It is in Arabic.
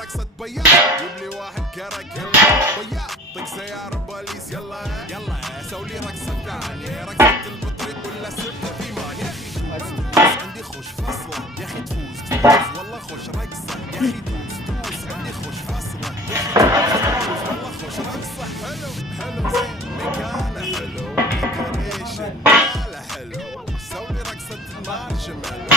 رقصة بياض جيب لي واحد كرك بياض طق سيارة بوليس يلا يلا سوي لي رقصة ثانية رقصة البطريق ولا سبتة في مان يا اخي دوس عندي خوش فصلة يا اخي تفوز والله خوش رقصة يا اخي دوس عندي خوش فصلة يا اخي تفوز والله خوش رقصة حلو حلو زين مكانه حلو ديكوريشن ماله حلو سوي لي رقصة مارشميلو